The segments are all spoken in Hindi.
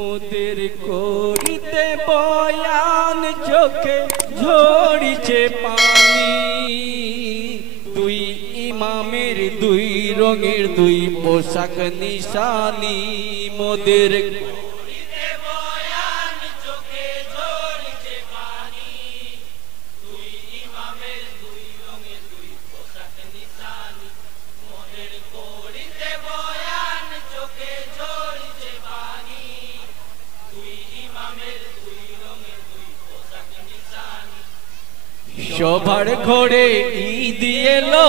মোদের করিতে বয়ান চোখে ঝরিছে পানি দুই ইমামের দুই রঙের দুই পোশাক নিশানি মোদের সবার ঘরে ঈদ এলো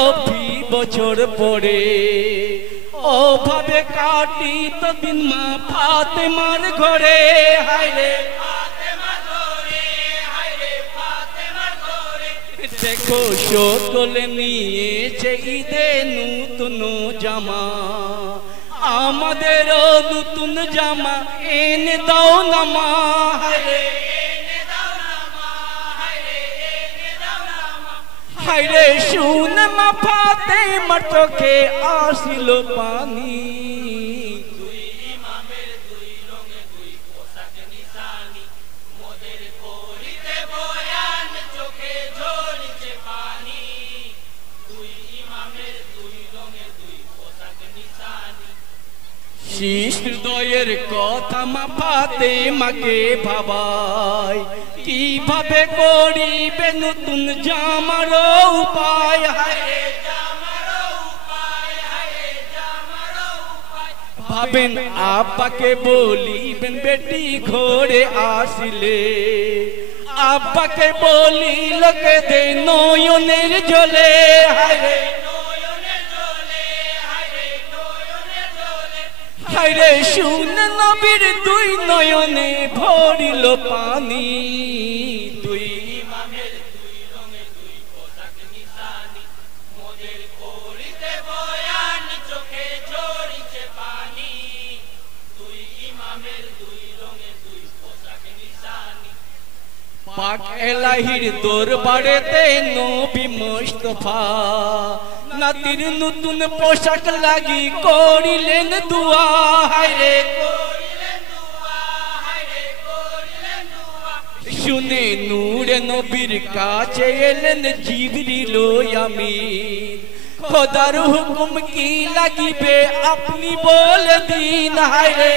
বছর পরে ওভাবে কাটি তো দিন মা ফাতেমার ঘরে হায়রে দেখো সকল নিয়েছে ঈদে নতুন জামা আমাদেরও নতুন জামা এনে দাও না মা হায়রে হায়রে শুনে মা ফাতেমার চোখে আসিল পানি দুই ইমামের দুই রঙে দুই পোশাক নিশানি মোদের করিতে বয়ান চোখে ঝরিছে পানি দুই ইমামের দুই রঙে দুই পোশাক নিশানি হৃদয়ের কথা মা ফাতেমাকে ভাবায় কিভাবে করিবে নতুন জামার উপায় ভাবেন আব্বাকে বলিবেন বেটি ঘরে আসিলে আব্বাকে বলিল কে দে নয়নের জলে হায়রে হায়রে শুনে নবীর দুই নয়নে ভরিল পানি দুই ইমামের দুই রঙে দুই পোশাক নিশানি মোদের করিতে বয়ান চোখে ঝরিছে পানি দুই ইমামের দুই রঙে দুই পোশাক নিশানি পাক এলাহির দরবারেতে নবী মুস্তাফা নাতির নতুন পোশাক লাগি করিলেন দুয়া হায়রে শুনে নূরে নবীর কাছে এলেন জিবরিল আমিন খোদার হুকুম কি লাগিবে আপনি বলে দিন হায়রে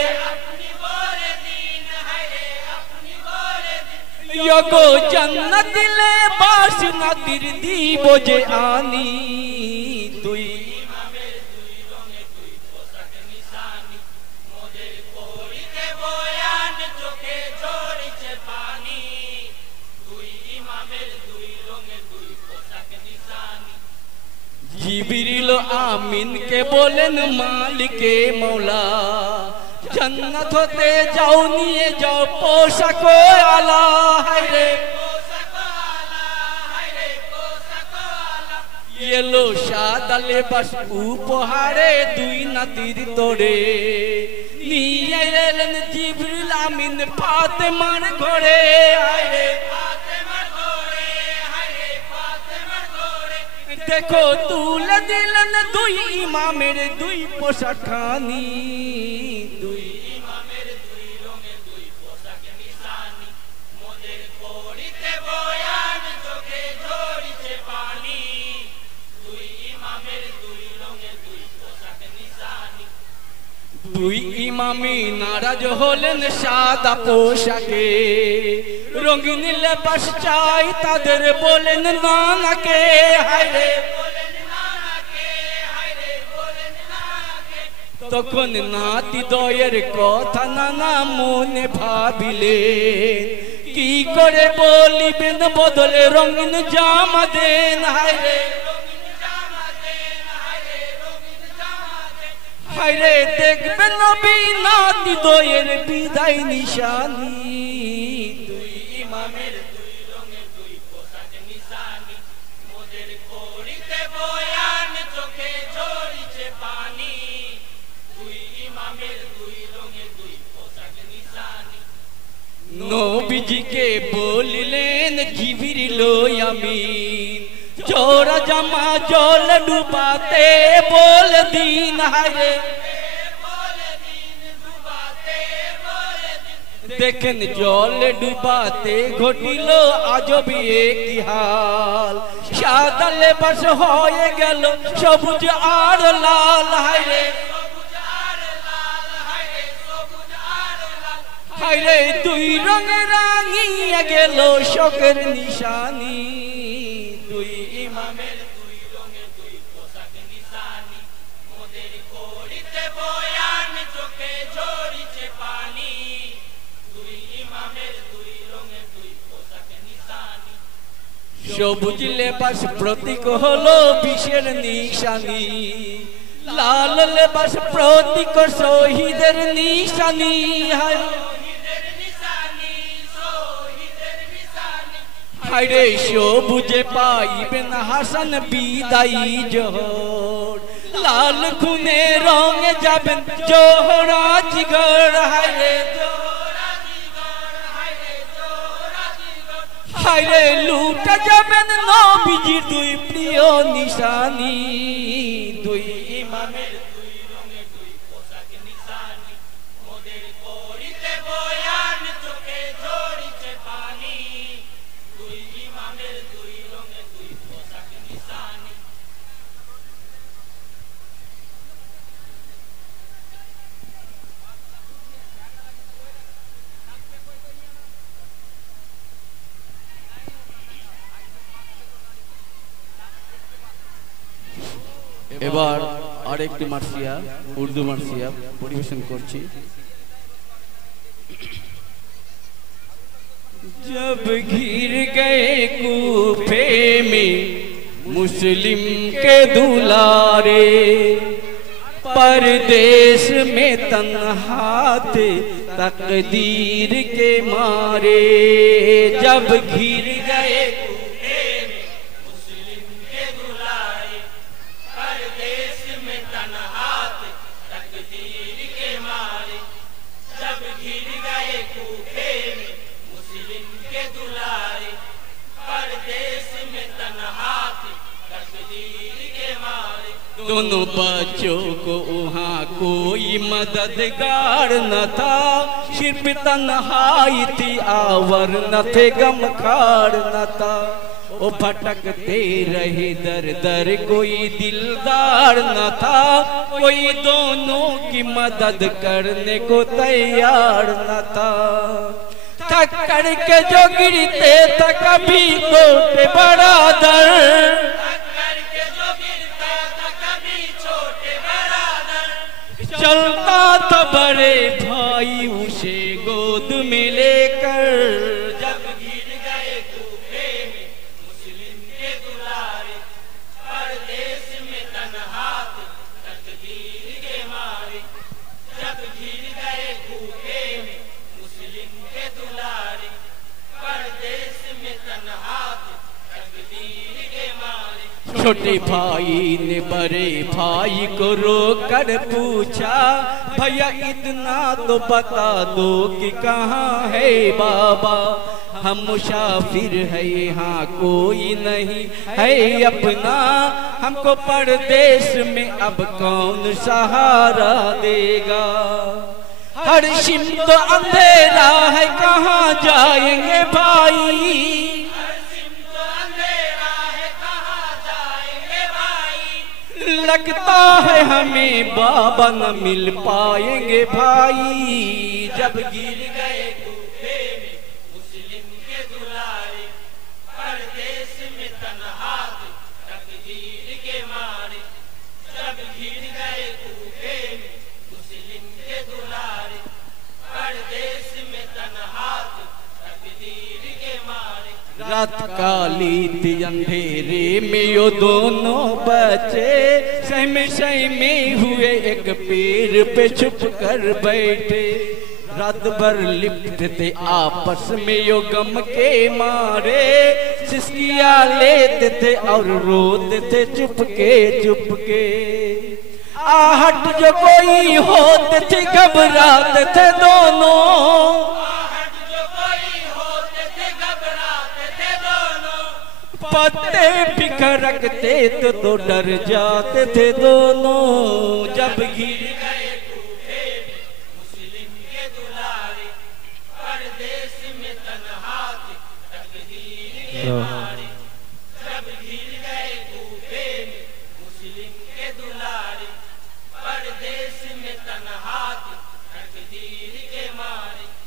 ইয়গো জান্নাত দিলে বাস নাতির দিব যে আনি দুই ইমামের দুই রঙে দুই পোশাক নিশানি মোদের করিতে বয়ান চোখে ঝরিছে পানি দুই ইমামের দুই রঙে দুই পোশাক নিশানি জিবরিল আমিনকে বলেন মালিকে মওলা जन्नत होते जाओ निये जाओ पोशाको आला हायरे ये लो शादाले बस उपहारे दुई नातिर तोड़े निये एलेन जिब्रिल आमीन फातेमार घरे हायरे देखो तुले दिलन दुई इमामेर दुई पोशाखानी दुई इमामेर दुई रঙে দুই পোশাক নিশানি মোদের করিতে বয়ান চোখে ঝরিছে পানি দুই ইমামের দুই রঙে দুই পোশাক নিশানি দুই ইমামি নারাজ হলেন সাদা পোশাকে রঙিন লেবাস চাই তাদের বলেন নানাকে হায়রে তখন নাতি দয়ের কথা নানা মনে ভাবিলেন কি করে বলিবেন বদলে রঙিন জামা দেন হায়রে হায়রে দেখবেন নবী নাতি দয়ের বিদায় নিশানি দুই ইমামের দুই রঙে দুই পোশাক নিশানি মোদের করিতে বয়ান চোখে ঝরিছে পানি দুই ইমামের দুই রঙে দুই পোশাক নিশানি নবীজিকে বলিলেন জিবরিল আমিন जोरा जमा जोल डुबाते बोल दीन हायरे देखें जल डुबाते घटिल आजबी एक हाल सादा लेबास हये गेल सबुज आर लाल हायरे हायरे दुई रंगे रांगिया गेल शोकेर निशानी दुई इमामेर दुई रंगे दुई पोशाक निशानी मोदेर करिते बयान चोखे झरिছে पानी दुई इमामेर दुई रंगे दुई पोशाक निशानी सबुज लेबास प्रतीक हलो विषेर निशानी लाल लेबास प्रतीक शहीदेर निशानी हाय हायरे सबुजे पाइबेन हासान बिदाई जोहर लाल खूने रंगे जाबेन जोहराजीगढ़ हायरे हायरे लूटा जाबेन नबीजिर दुई प्रिय निशानी दुई इमामेर दुई रंगे दुई पोशाक निशानी मोदेर करिते बयान चोखे झरिছে पानी दुई इमामेर दुई रंगे दुई पोशाक निशानी এবার আরেকটি মার্সিয়া উর্দু মার্সিয়া পরিবেশন করছি। जब घिर गए कूफे में मुस्लिम के दुलारे परदेश में तन्हा थे तकदीर के मारे जब घिर गए दोनों बच्चों को वहाँ कोई मददगार न था सिर्फ तन्हाई थी आवर न थे गमखार न था वो भटकते रहे दर दर कोई दिलदार न था कोई दोनों की मदद करने को तैयार न था थक के जो गिरते था कभी छोटे बरादर चलता था बड़े भाई उसे गोद में लेकर जब गिर गए कूफे में मुस्लिम के दुलारे परदेश में तन्हा तकदीर के मारे जब गिर गए कूफे में मुस्लिम के दुलारे परदेश में तन्हा तकदीर के मारे छोटे भाई ने बड़े भाई को रोकर पूछा भैया इतना तो बता दो कि कहाँ है बाबा हम मुसाफिर है यहाँ कोई नहीं है अपना हमको परदेश में अब कौन सहारा देगा हर शिम तो अंधेरा है कहाँ जाएंगे भाई लगता है हमें बाबा न मिल पाएंगे भाई जब गिर गए कूफे में मुस्लिम के दुलारे परदेश में तन्हा तकदीर के मारे जब गिर गए कूफे में मुस्लिम के दुलारे परदेश में तन्हा तकदीर के मारे रात काली थी अंधेरे में यो दोनों बच्चे सहमे हुए एक पेड़ पे छुप कर बैठे रात भर लिपटे थे आपस में यो गम के मारे सिसकियां लेते थे और रोते थे चुपके आहट जो कोई होते थे घबराते थे दोनों पत्ते बिखरकते तो डर जाते थे दोनों जब गिर गए कूफे में मुस्लिम के दुलारे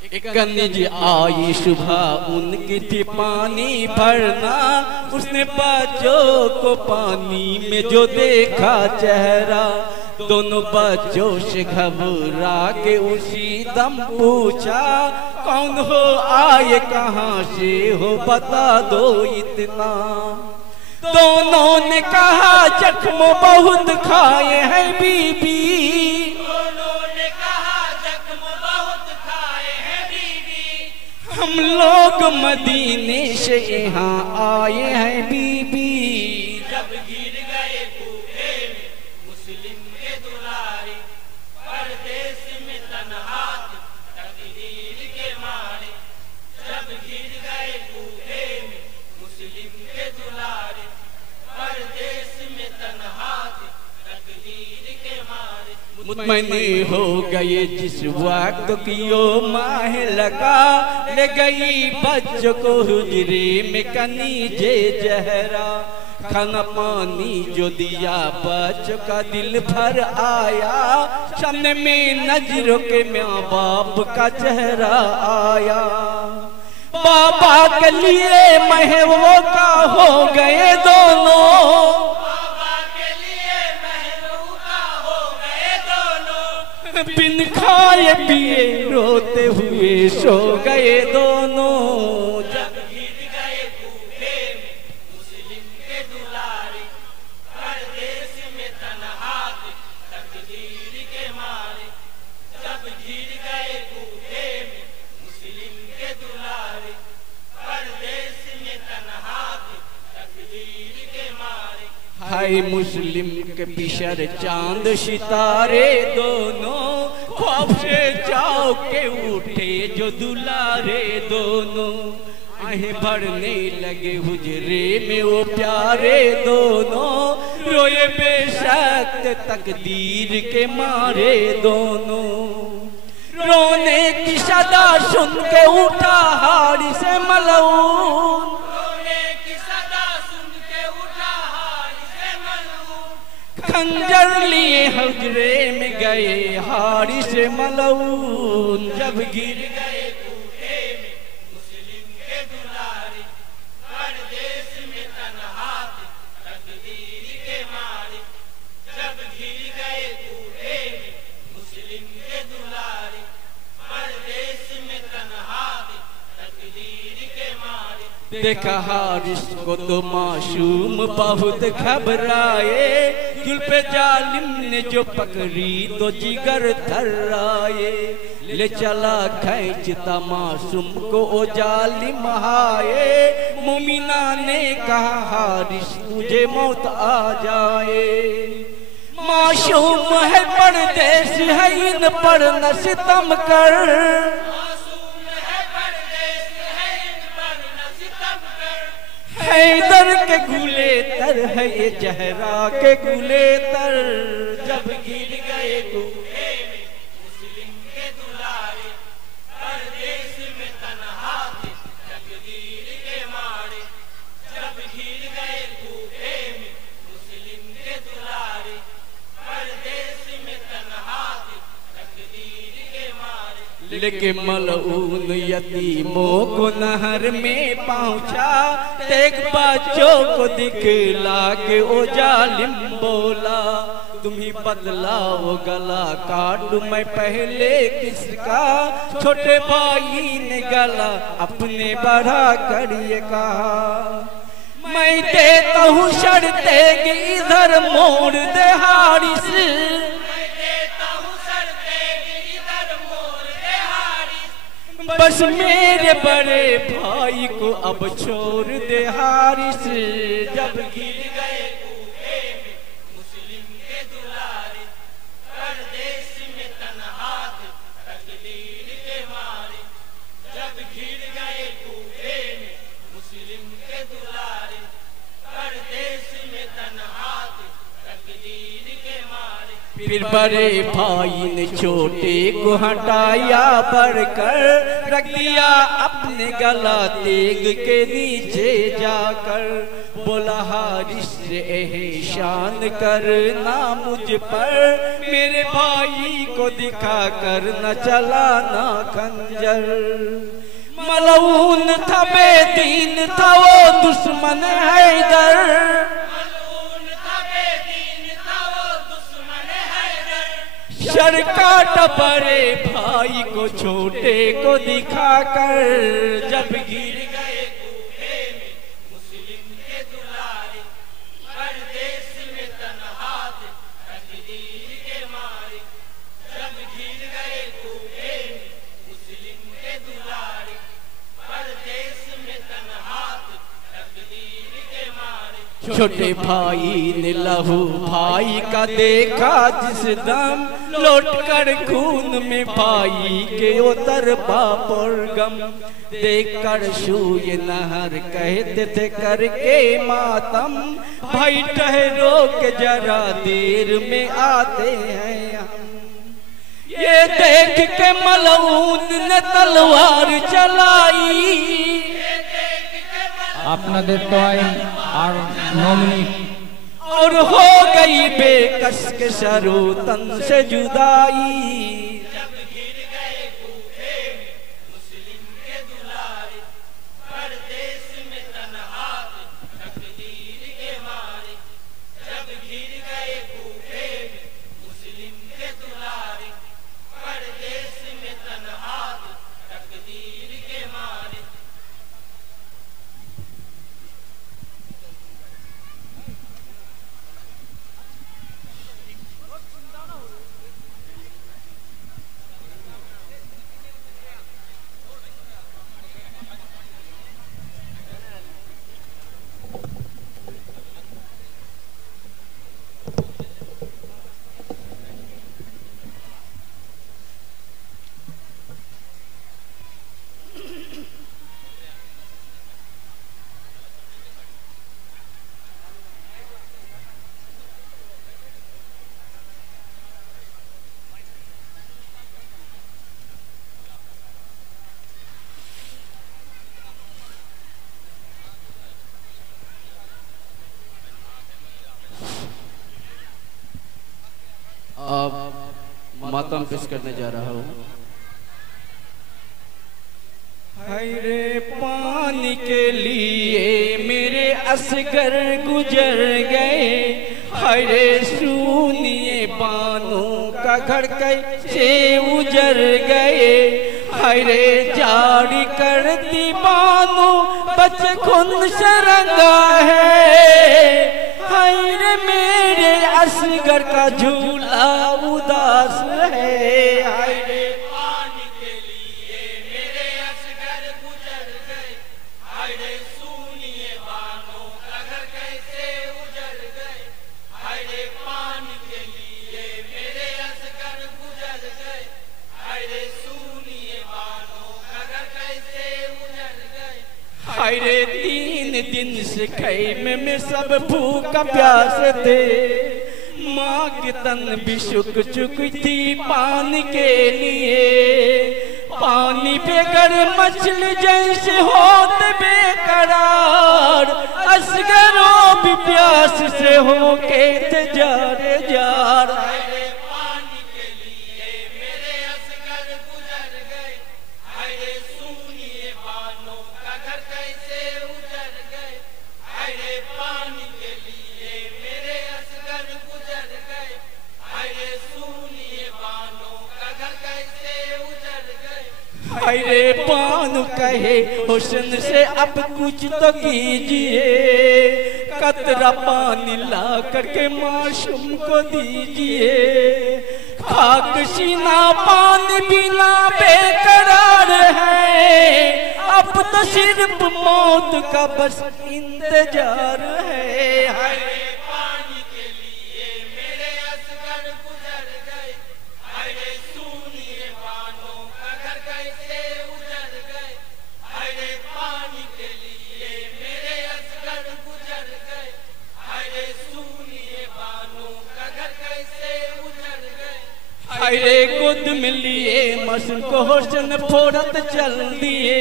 एक कनिज आई सुबह उनकी थी पानी भरना, उसने बच्चों को पानी में जो देखा चेहरा, दोनों बच्चों से घबरा के उसी दम पूछा, कौन हो आए कहाँ से हो बता दो इतना। दोनों ने कहा जख्म बहुत खाए हैं बीबी, हम लोग मदीने से यहाँ आए हैं बीबी। जब गिर गए कूफे में मुस्लिम के दुलारे, परदेश में तन्हा तकदीर के मारे। जब गिर गए कूफे में मुस्लिम के दुलारे, परदेश में तन्हा तकदीर के मारे। मैंने हो गए जिस वक्त कियो माह लगा, ले गई बच्चों को हुजरे में कनीजे जहरा। खाना पानी जो दिया बच्चों का दिल भर आया, सामने में नजरों के माँ बाप का चेहरा आया। बाबा के लिए महबूबों का हो गए दोनों, बिन खाए पिए रोते हुए सो गए दोनों। जब गिर गए कूफे में मुस्लिम के दुलारे, परदेश में तन्हा तकदीर के मारे। जब गिर गए कूफे में मुस्लिम के दुलारे, परदेश में तन्हा तकदीर के मारे। हाय मुस्लिम के पिशर चांद सितारे दोनों, ख्वाब से जाओ के उठे जो दुलारे दोनों। आहें भरने लगे हुजरे में वो प्यारे दोनों, रोए बेशक तकदीर के मारे दोनों। रोने की सदा सुन के उठा हारी से मलऊन, खंजर लिए हुजरे में गए हारी से मलऊन। जब गिर गए कूफे में मुस्लिम के दुलारे, परदेश में तन्हा तकदीर के मारे। जब गिर गए कूफे में मुस्लिम के दुलारे, परदेश में तन्हा तकदीर के मारे। देखा हारिस को तो मासूम बहुत घबराए, जुल्फे जालिम ने जो पकड़ी तो जिगर थर्राए। ले चला खींचता मासूम को ओ जालिम हाय, मुमिना ने कहा हारिस तुझे मौत आ जाए। मासूम है परदेश है इन पर न सितम कर, हैदर के गुले तर है ये जहरा के गुले तर। जब गिर गए कूफे में मुस्लिम के दुलारे, परदेश में तन्हा तकदीर के मारे। जब गिर गए कूफे में मुस्लिम के दुलारे, परदेश में तन्हा तकदीर के मारे। लेके मलऊन यतीमों को नहर में पहुंचा, एक बच्चों को दिखला के ओ जालिम बोला, तुम्ही बदलाओ गला काटू मैं पहले किसका। छोटे भाई ने गला अपने बढ़ा कर ये कहा, मैं देता हूँ शर्ते कि इधर मोड़ दे हारिस, बस मेरे बड़े भाई को अब छोड़ दे हारिस। जब गिर गए कूफे में मुस्लिम के दुलारे, परदेश में तन्हा तकदीर के मारे। जब गिर गए कूफे में मुस्लिम के दुलारे, परदेश में तन्हा तकदीर के मारे। फिर बड़े भाई ने छोटे को हटाया बढ़कर रख दिया अपने गला तेग के नीचे जाकर। बोला हारिस एहसान करना मुझ पर, मेरे भाई को दिखा कर न चलाना खंजर। मलऊन था बेदीन था वो दुश्मन हैदर, शर काट बड़े भाई को छोटे को दिखाकर। जब गिर गए कूफे में मुस्लिम के दुलारे, परदेस में तन्हा थे तकदीर के मारे। जब गिर गए कूफे में मुस्लिम के दुलारे, परदेस में तन्हा थे तकदीर के मारे। छोटे भाई ने लहू भाई का देखा जिस दम, लौट कर खून में भाई के उतर बाप और गम। देख कर शूय नहर कहते थे करके मातम, भाई ठहरो के जरा देर में आते हैं हम। ये देख के मलऊन ने तलवार चलाई। আপনাদের টাইম আর 9 মিনিট। और हो गई बेकस के शरो तन से जुदाई। जब गिर गए कूफे में मुस्लिम के दुलारे, परदेस में तन्हा थे तकदीर के मारे। जब गिर गए कूफे में मुस्लिम के दुलारे, परदेस में तन्हा थे तकदीर के मारे। अब मातम पेश करने जा रहा हूँ। हाय रे पानी के लिए मेरे असगर गुजर गए, हाय रे सुनिए बानों का घर कैसे उजर गए। हाय रे जारी करती बानों बच खुन शरंगा है, हाय रे मेरे असगर का झूला उदास है। हाय रे पानी के लिए मेरे असगर गुजर गए, हाय रे सुनिए बानों का घर कैसे उजर गए। हाय रे पानी के लिए मेरे असगर गुजर गए, हाय रे सुनिए बानों का घर कैसे उजर गए। हाय रे 3 दिन से खैमे में सब भूखा प्यास थे, माँ के तन भी शुक चुकी थी पानी के लिए। पानी बेगर मछली जैसे होते बेकरार, असगरों भी प्यास से होके थे जार जार। पानी के लिए मेरे असगर गुजर गए, हाय रे सुनिए बानों का घर कैसे उजर गए। हाय रे पानी के लिए मेरे असगर गुजर गए, हाय रे सुनिए बानों का घर कैसे उजर गए। हाय रे बानो कहे हुस्न से अब कुछ तो कीजिए, कतरा पानी ला करके मासूम को दीजिए। खाक सीना पानी बिना बेकरार है, अब तो सिर्फ मौत का बस इंतजार है। हाय रे पानी के लिए मेरे असगर गुजर गए, हाय रे सुनिए बानों का घर कैसे उजर गए। हाय रे पानी के लिए मेरे असगर गुजर गए, हाय रे सुनिए बानों का घर कैसे उजर गोद में लिए मासूम को हुस्न फोड़त चल दिए।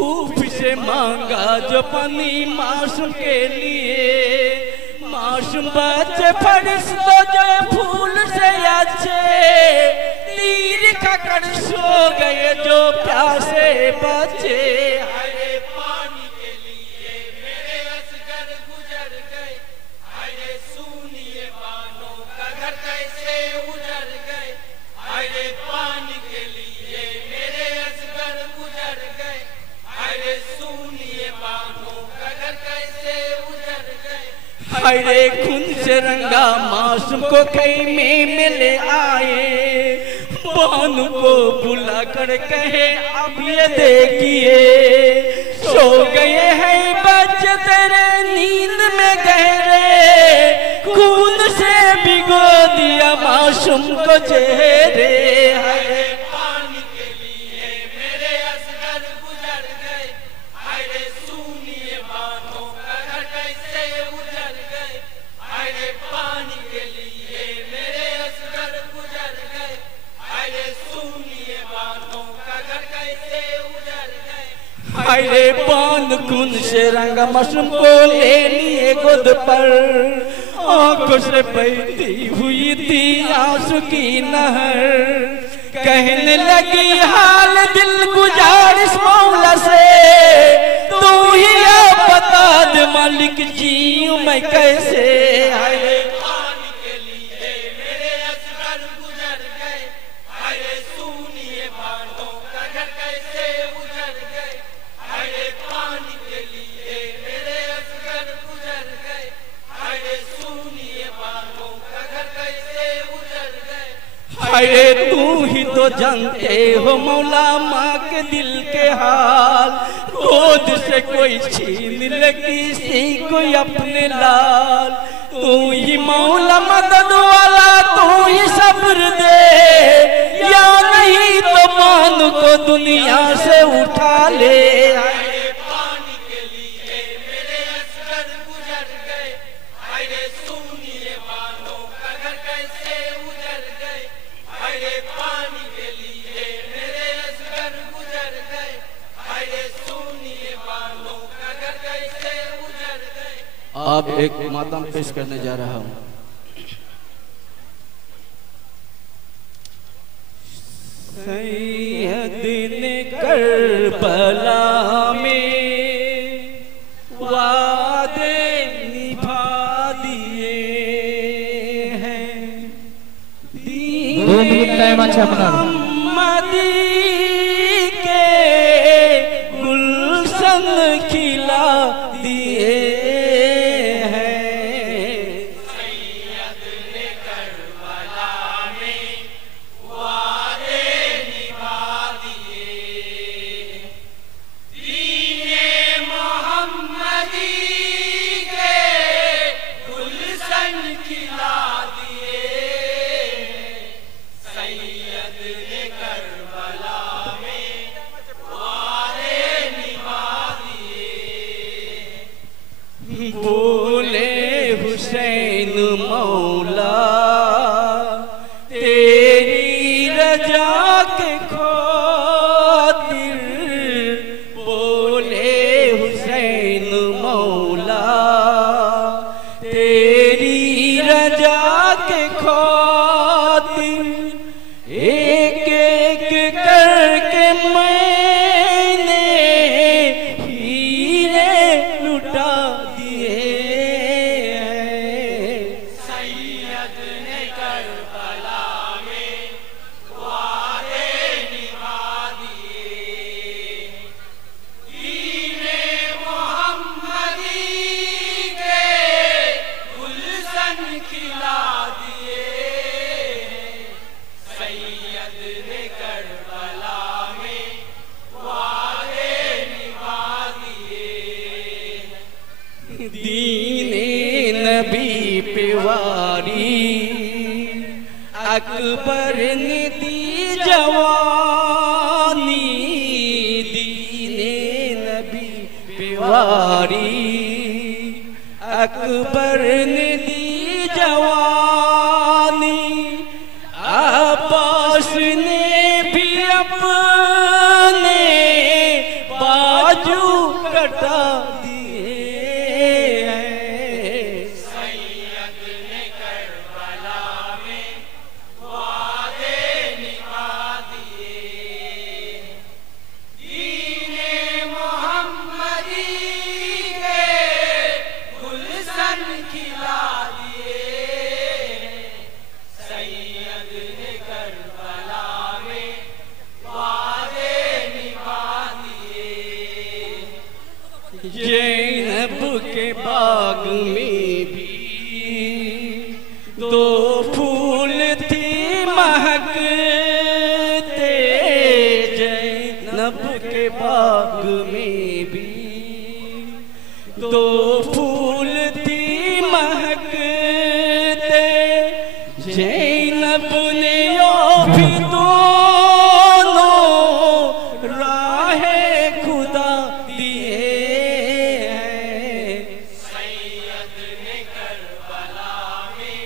ऊप से मांगा जो पानी मासूम के लिए। मासूम बच्चे फर्श तो जो फूल से अच्छे, तीर खाकर सो गए जो प्यासे बच्चे। हाय पानी के लिए मेरे असगर गुजर गए, हाय सुनिए बानों का घर कैसे उजड़ गए। हाय पानी के लिए मेरे असगर गुजर गए, हाय सुनिए बानों का घर कैसे उजड़ गए। हाय खून से रंगा मासूम को खैमे में ले आए। बानू को बुला कर कहे अब ये देखिए, सो गए हैं बच्चे तेरे नींद में गहरे। खून से भिगो दिया मासूम को चेहरे। हाय पानी के लिए मेरे असगर गुजर गए, हाय सुनिए बानों का घर कैसे उजड़ गए। हाय पानी के लिए मेरे असगर गुजर गए, हाय सुनिए बानों का घर कैसे उजड़ गए। हाय बान खून से रंगा मासूम को ले लिए गोद पर। आंखों से बहती हुई थी आंसू की नहर। कहने लगी हाल दिल गुजारिश मौला से, तू ही अब बता दे मालिक जीऊं मैं कैसे। हाय पानी के लिए मेरे असगर गुजर गए, हाय सुनिए बानों का घर कैसे उजड़ गए। हाय पानी के लिए मेरे असगर गुजर गए, हाय सुनिए बानों का घर कैसे उजड़ गए। हाय तू ही तो जानते हो मौला माँ के दिल के हाल। गोद से कोई छीन ले किसी को अपने लाल। तू ही मौला मदद वाला, तू ही सब्र दे, या नहीं तो मान को दुनिया से उठा ले। पानी के लिए मेरे असगर गुजर गए, हाय सुनिए बानों का घर कैसे उजड़ गए। हाय पानी के लिए मेरे असगर गुजर गए, हाय सुनिए बानों का घर कैसे उजड़ गए। अब एक मातम पेश करने जा रहा हूँ। सैयद ने करबला में वादे निभा दिए हैं। 2 मिनिट टाइम আছে আপনার। मोहम्मदी के गुलशन खिला दिए हैं। सैयद ने करबला में वादे निभा दिए, दीने मोहम्मदी के गुलशन खिला दिए। सैयद ने करबला में वादे निभा दिए। बोले हुसैन मौला तेरी रजा के खातिर। बोले हुसैन मौला तेरी रजा के खातिर। एक एक करके मैंने हीरे लुटा दिए हैं। सैयद ने करबला में वादे निभा दिए, दीने मोहम्मदी के गुलशन खिला दिए। सैयद ने करबला में वादे निभा दिए। दीने नबी पे वारी अकबर ने दी जवानी। दीने नबी पे वारी अकबर ने दी जवानी। अब्बास जैनब के बाग में भी दो फूल थी महकते, जैनब ने भी दोनों राहे खुदा दिए हैं। सैयद ने करबला में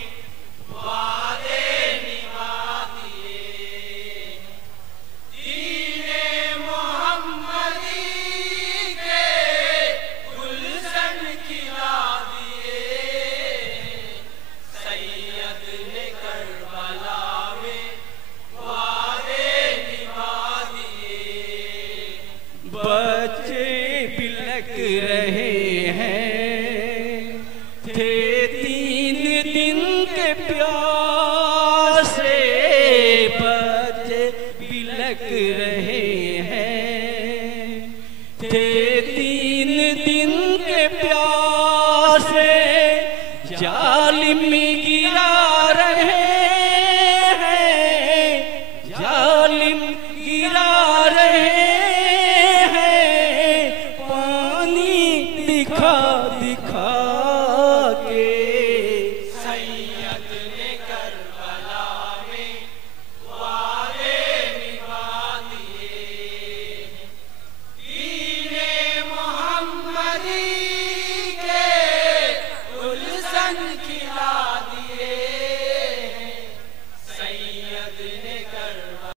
वादे निभा दिए, दीने मोहम्मदी के गुलशन खिला दिए। सैयद ने करबला में वादे निभा दिए। बच्चे बिलक रहे हैं, थे 3 दिन के प्यासे, बच्चे बिलक रहे हैं, थे 3 दिन के प्यासे। जालिम